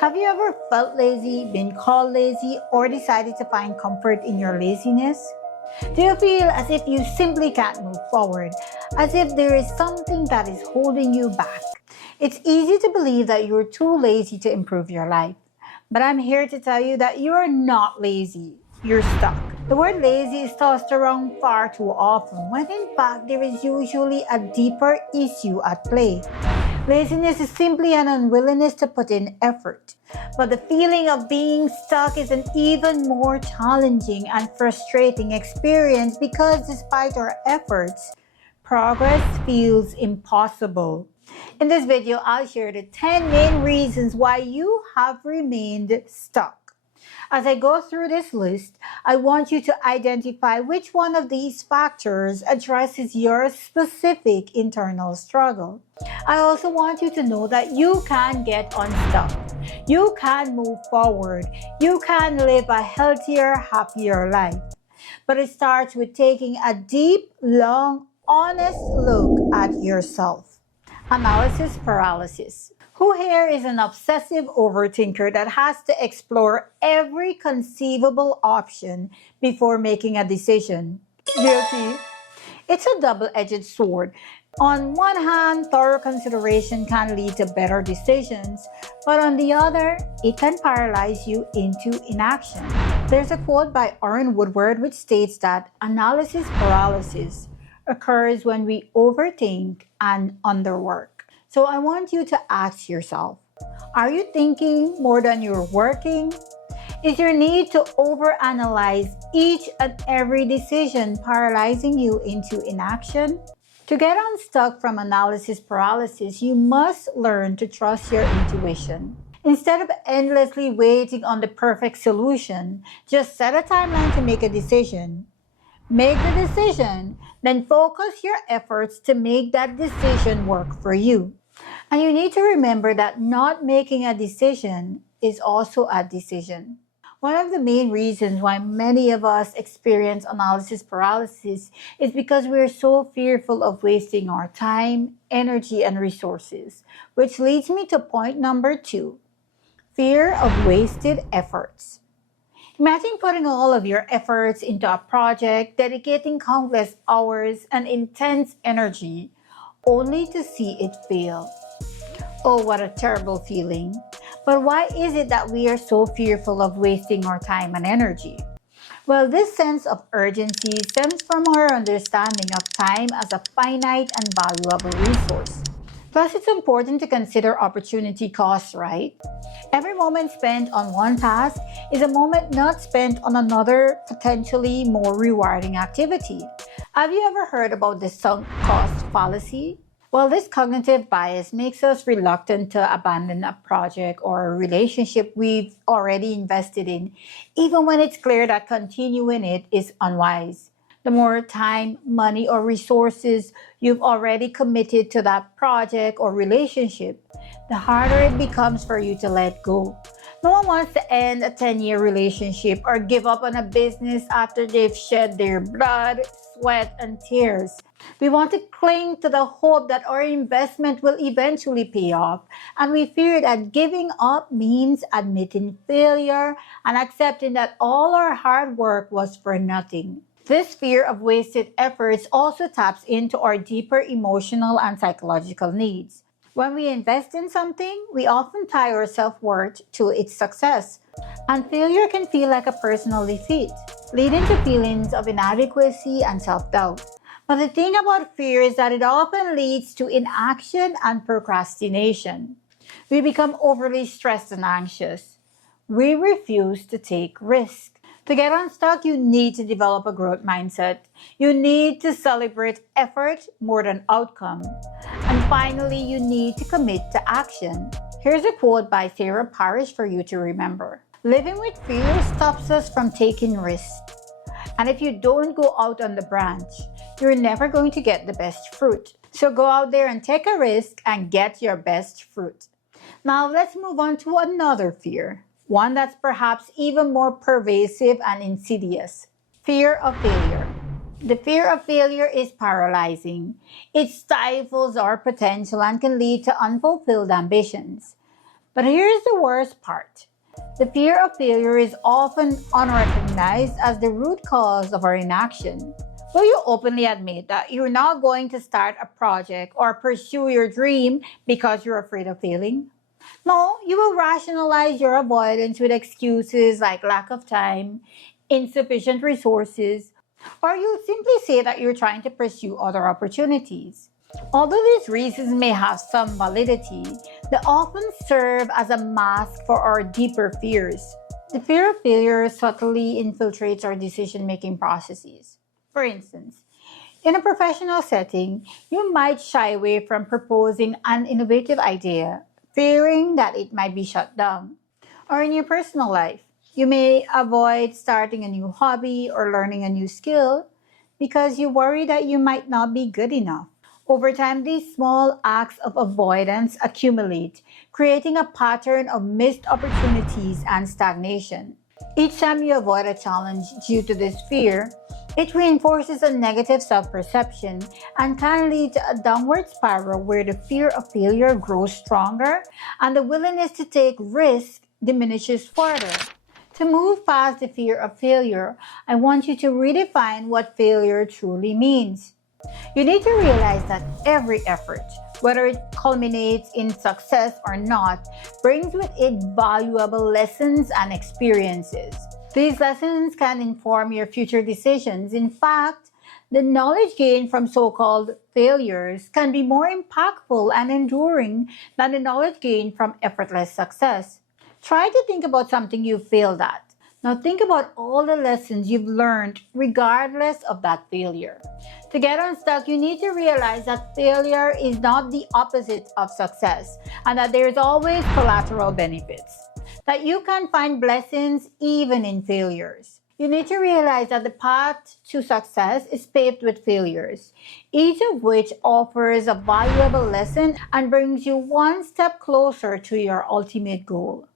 Have you ever felt lazy, been called lazy, or decided to find comfort in your laziness? Do you feel as if you simply can't move forward, as if there is something that is holding you back? It's easy to believe that you're too lazy to improve your life, but I'm here to tell you that you are not lazy, you're stuck. The word lazy is tossed around far too often, when in fact there is usually a deeper issue at play. Laziness is simply an unwillingness to put in effort. But the feeling of being stuck is an even more challenging and frustrating experience because despite our efforts, progress feels impossible. In this video, I'll share the 10 main reasons why you have remained stuck. As I go through this list, I want you to identify which one of these factors addresses your specific internal struggle. I also want you to know that you can get unstuck. You can move forward. You can live a healthier, happier life. But it starts with taking a deep, long, honest look at yourself. Analysis paralysis. Who here is an obsessive overthinker that has to explore every conceivable option before making a decision? Guilty. It's a double-edged sword. On one hand, thorough consideration can lead to better decisions, but on the other, it can paralyze you into inaction. There's a quote by Aaron Woodward which states that analysis paralysis occurs when we overthink and underwork. So I want you to ask yourself, are you thinking more than you're working? Is your need to overanalyze each and every decision paralyzing you into inaction? To get unstuck from analysis paralysis, you must learn to trust your intuition. Instead of endlessly waiting on the perfect solution, just set a timeline to make a decision. Make the decision, then focus your efforts to make that decision work for you. And you need to remember that not making a decision is also a decision. One of the main reasons why many of us experience analysis paralysis is because we're so fearful of wasting our time, energy, and resources, which leads me to point number 2, fear of wasted efforts. Imagine putting all of your efforts into a project, dedicating countless hours and intense energy, only to see it fail. Oh, what a terrible feeling. But why is it that we are so fearful of wasting our time and energy? Well, this sense of urgency stems from our understanding of time as a finite and valuable resource. Plus, it's important to consider opportunity costs, right? Every moment spent on one task is a moment not spent on another, potentially more rewarding activity. Have you ever heard about the sunk cost fallacy? Well, this cognitive bias makes us reluctant to abandon a project or a relationship we've already invested in, even when it's clear that continuing it is unwise. The more time, money, or resources you've already committed to that project or relationship, the harder it becomes for you to let go. No one wants to end a 10-year relationship or give up on a business after they've shed their blood, sweat, and tears. We want to cling to the hope that our investment will eventually pay off, and we fear that giving up means admitting failure and accepting that all our hard work was for nothing. This fear of wasted efforts also taps into our deeper emotional and psychological needs. When we invest in something, we often tie our self-worth to its success, and failure can feel like a personal defeat, leading to feelings of inadequacy and self-doubt. But the thing about fear is that it often leads to inaction and procrastination. We become overly stressed and anxious. We refuse to take risks. To get unstuck, you need to develop a growth mindset. You need to celebrate effort more than outcome. And finally, you need to commit to action. Here's a quote by Sarah Parrish for you to remember. Living with fear stops us from taking risks. And if you don't go out on the branch, you're never going to get the best fruit. So go out there and take a risk and get your best fruit. Now let's move on to another fear. One that's perhaps even more pervasive and insidious. Fear of failure. The fear of failure is paralyzing. It stifles our potential and can lead to unfulfilled ambitions. But here's the worst part. The fear of failure is often unrecognized as the root cause of our inaction. Will you openly admit that you're not going to start a project or pursue your dream because you're afraid of failing? No, you will rationalize your avoidance with excuses like lack of time, insufficient resources, or you'll simply say that you're trying to pursue other opportunities. Although these reasons may have some validity, they often serve as a mask for our deeper fears. The fear of failure subtly infiltrates our decision making processes. For instance, in a professional setting, you might shy away from proposing an innovative idea, fearing that it might be shut down. Or in your personal life, you may avoid starting a new hobby or learning a new skill because you worry that you might not be good enough. Over time, these small acts of avoidance accumulate, creating a pattern of missed opportunities and stagnation. Each time you avoid a challenge due to this fear, it reinforces a negative self perception and can lead to a downward spiral where the fear of failure grows stronger and the willingness to take risks diminishes further. To move past the fear of failure, I want you to redefine what failure truly means. You need to realize that every effort, whether it culminates in success or not, brings with it valuable lessons and experiences. These lessons can inform your future decisions. In fact, the knowledge gained from so called failures can be more impactful and enduring than the knowledge gained from effortless success. Try to think about something you failed at. Now think about all the lessons you've learned regardless of that failure. To get unstuck, you need to realize that failure is not the opposite of success and that there is always collateral benefits. That you can find blessings even in failures. You need to realize that the path to success is paved with failures, each of which offers a valuable lesson and brings you one step closer to your ultimate goal.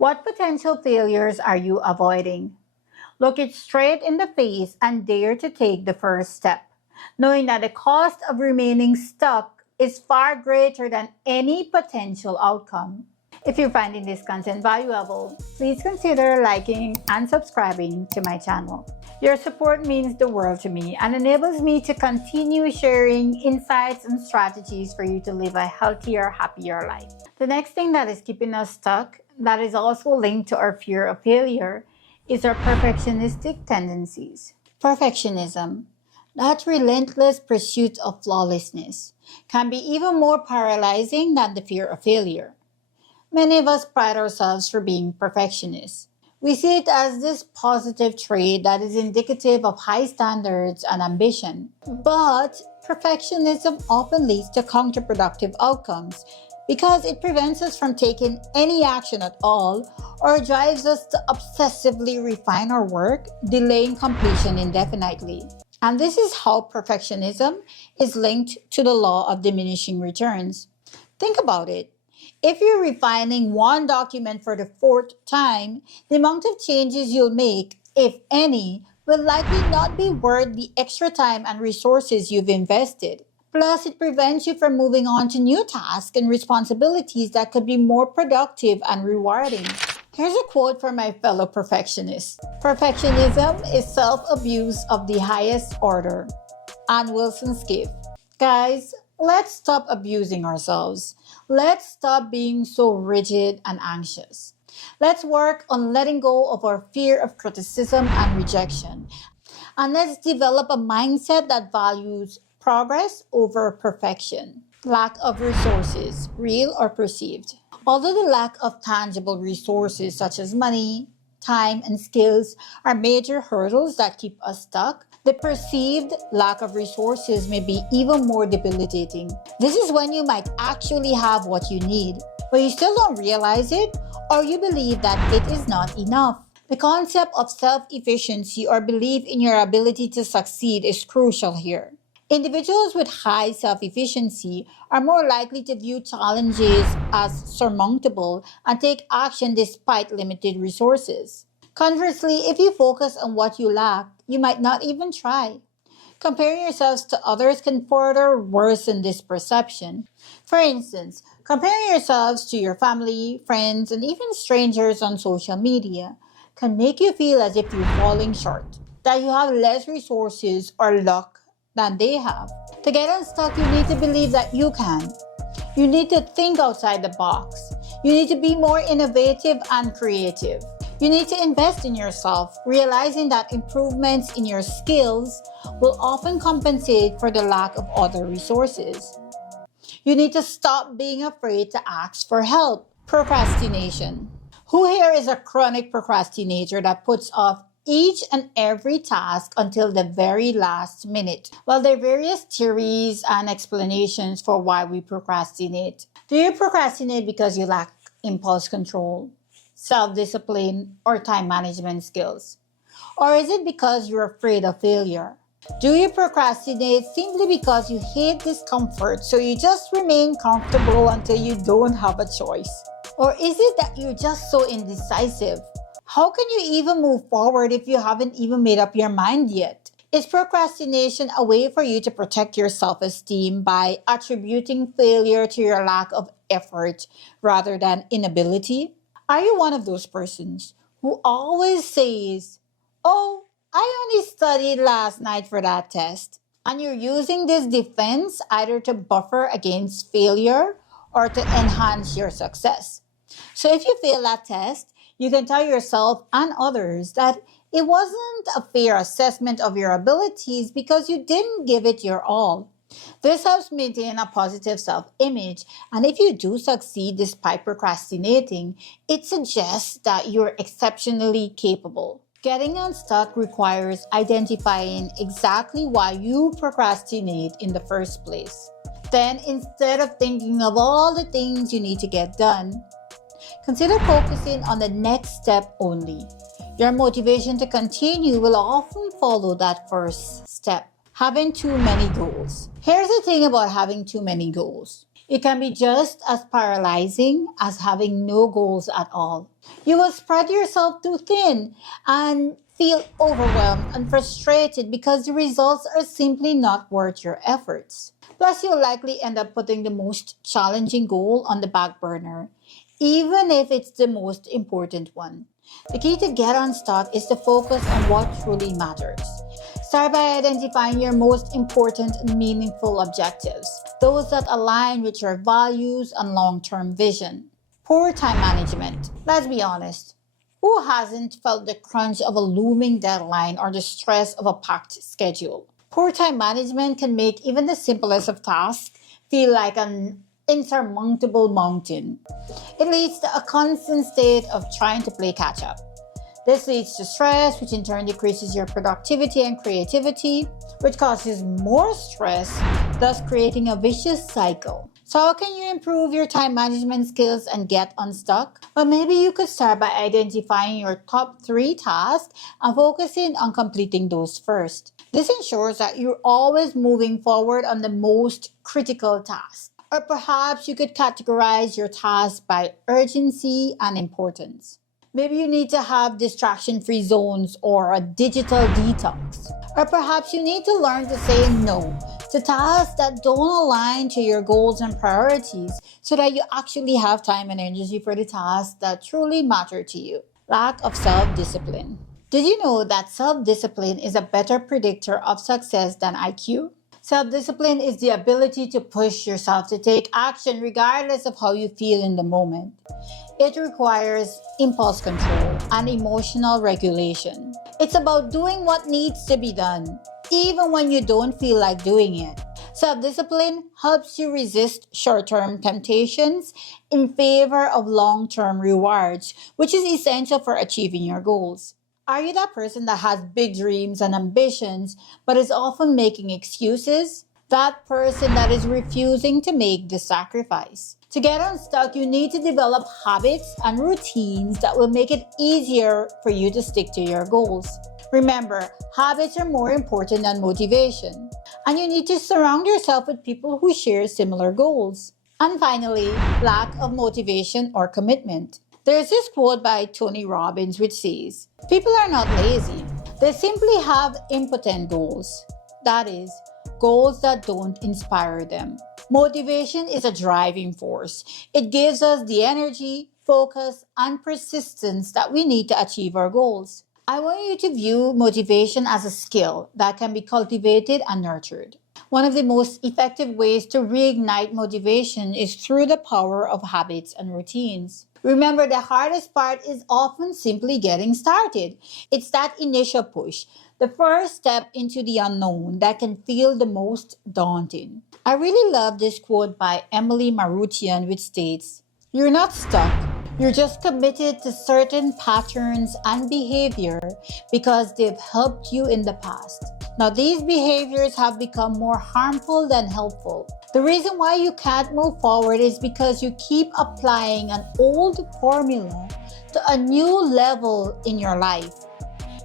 What potential failures are you avoiding? Look it straight in the face and dare to take the first step, knowing that the cost of remaining stuck is far greater than any potential outcome. If you're finding this content valuable, please consider liking and subscribing to my channel. Your support means the world to me and enables me to continue sharing insights and strategies for you to live a healthier, happier life. The next thing that is keeping us stuck, that is also linked to our fear of failure, is our perfectionistic tendencies. Perfectionism, that relentless pursuit of flawlessness, can be even more paralyzing than the fear of failure. Many of us pride ourselves for being perfectionists. We see it as this positive trait that is indicative of high standards and ambition. But perfectionism often leads to counterproductive outcomes because it prevents us from taking any action at all or drives us to obsessively refine our work, delaying completion indefinitely. And this is how perfectionism is linked to the law of diminishing returns. Think about it. If you're refining one document for the fourth time, the amount of changes you'll make, if any, will likely not be worth the extra time and resources you've invested. Plus, it prevents you from moving on to new tasks and responsibilities that could be more productive and rewarding. Here's a quote from my fellow perfectionist. Perfectionism is self-abuse of the highest order. Ann Wilson Skiff. Guys, let's stop abusing ourselves. Let's stop being so rigid and anxious. Let's work on letting go of our fear of criticism and rejection. And let's develop a mindset that values progress over perfection. Lack of resources, real or perceived. Although the lack of tangible resources such as money, time, and skills are major hurdles that keep us stuck, the perceived lack of resources may be even more debilitating. This is when you might actually have what you need, but you still don't realize it, or you believe that it is not enough. The concept of self-efficiency or belief in your ability to succeed is crucial here. Individuals with high self-efficiency are more likely to view challenges as surmountable and take action despite limited resources. Conversely, if you focus on what you lack, you might not even try. Comparing yourselves to others can further worsen this perception. For instance, Comparing yourselves to your family, friends, and even strangers on social media can make you feel as if you're falling short, that you have less resources or luck than they have. To get unstuck, you need to believe that you can. You need to think outside the box. You need to be more innovative and creative. You need to invest in yourself, realizing that improvements in your skills will often compensate for the lack of other resources. You need to stop being afraid to ask for help. Procrastination. Who here is a chronic procrastinator that puts off each and every task until the very last minute? Well, there are various theories and explanations for why we procrastinate. Do you procrastinate because you lack impulse control, self-discipline, or time management skills? Or is it because you're afraid of failure? Do you procrastinate simply because you hate discomfort, so you just remain comfortable until you don't have a choice? Or is it that you're just so indecisive? How can you even move forward if you haven't even made up your mind yet? Is procrastination a way for you to protect your self-esteem by attributing failure to your lack of effort rather than inability? Are you one of those persons who always says, "Oh, I only studied last night for that test," and you're using this defense either to buffer against failure or to enhance your success? So if you fail that test, you can tell yourself and others that it wasn't a fair assessment of your abilities because you didn't give it your all. This helps maintain a positive self-image, and if you do succeed despite procrastinating, it suggests that you're exceptionally capable. Getting unstuck requires identifying exactly why you procrastinate in the first place. Then, instead of thinking of all the things you need to get done, consider focusing on the next step only. Your motivation to continue will often follow that first step. Having too many goals. Here's the thing about having too many goals. It can be just as paralyzing as having no goals at all. You will spread yourself too thin and feel overwhelmed and frustrated because the results are simply not worth your efforts. Plus, you'll likely end up putting the most challenging goal on the back burner, even if it's the most important one. The key to get unstuck is to focus on what truly matters. Start by identifying your most important and meaningful objectives, those that align with your values and long-term vision. Poor time management. Let's be honest. Who hasn't felt the crunch of a looming deadline or the stress of a packed schedule? Poor time management can make even the simplest of tasks feel like an insurmountable mountain. It leads to a constant state of trying to play catch up. This leads to stress, which in turn decreases your productivity and creativity, which causes more stress, thus creating a vicious cycle. So how can you improve your time management skills and get unstuck? Well, maybe you could start by identifying your top 3 tasks and focusing on completing those first. This ensures that you're always moving forward on the most critical tasks. Or perhaps you could categorize your tasks by urgency and importance. Maybe you need to have distraction-free zones or a digital detox. Or perhaps you need to learn to say no to tasks that don't align to your goals and priorities so that you actually have time and energy for the tasks that truly matter to you. Lack of self-discipline. Did you know that self-discipline is a better predictor of success than IQ? Self-discipline is the ability to push yourself to take action regardless of how you feel in the moment. It requires impulse control and emotional regulation. It's about doing what needs to be done, even when you don't feel like doing it. Self-discipline helps you resist short-term temptations in favor of long-term rewards, which is essential for achieving your goals. Are you that person that has big dreams and ambitions, but is often making excuses? That person that is refusing to make the sacrifice. To get unstuck, you need to develop habits and routines that will make it easier for you to stick to your goals. Remember, habits are more important than motivation, and you need to surround yourself with people who share similar goals. And finally, lack of motivation or commitment. There's this quote by Tony Robbins which says, "People are not lazy. They simply have impotent goals. That is, goals that don't inspire them." Motivation is a driving force. It gives us the energy, focus, and persistence that we need to achieve our goals. I want you to view motivation as a skill that can be cultivated and nurtured. One of the most effective ways to reignite motivation is through the power of habits and routines. Remember, the hardest part is often simply getting started. It's that initial push, the first step into the unknown that can feel the most daunting. I really love this quote by Emily Marutian, which states, "You're not stuck. You're just committed to certain patterns and behavior because they've helped you in the past. Now, these behaviors have become more harmful than helpful. The reason why you can't move forward is because you keep applying an old formula to a new level in your life.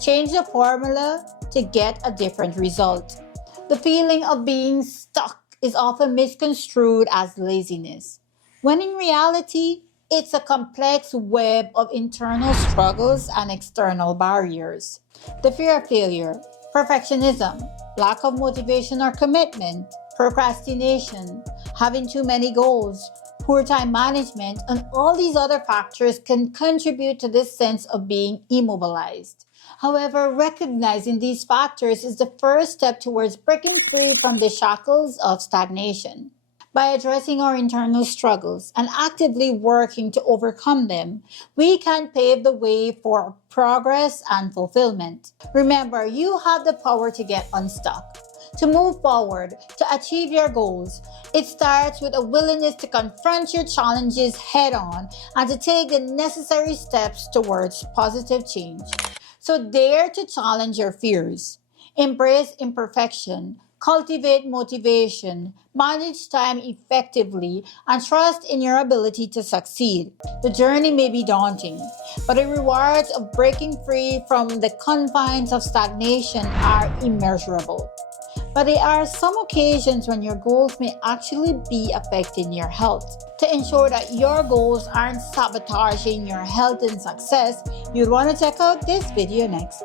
Change the formula to get a different result." The feeling of being stuck is often misconstrued as laziness, when in reality, it's a complex web of internal struggles and external barriers. The fear of failure, perfectionism, lack of motivation or commitment, procrastination, having too many goals, poor time management, and all these other factors can contribute to this sense of being immobilized. However, recognizing these factors is the first step towards breaking free from the shackles of stagnation. By addressing our internal struggles and actively working to overcome them, we can pave the way for progress and fulfillment. Remember, you have the power to get unstuck, to move forward, to achieve your goals. It starts with a willingness to confront your challenges head on and to take the necessary steps towards positive change. So dare to challenge your fears, embrace imperfection, cultivate motivation, manage time effectively, and trust in your ability to succeed. The journey may be daunting, but the rewards of breaking free from the confines of stagnation are immeasurable. But there are some occasions when your goals may actually be affecting your health. To ensure that your goals aren't sabotaging your health and success, you'd want to check out this video next.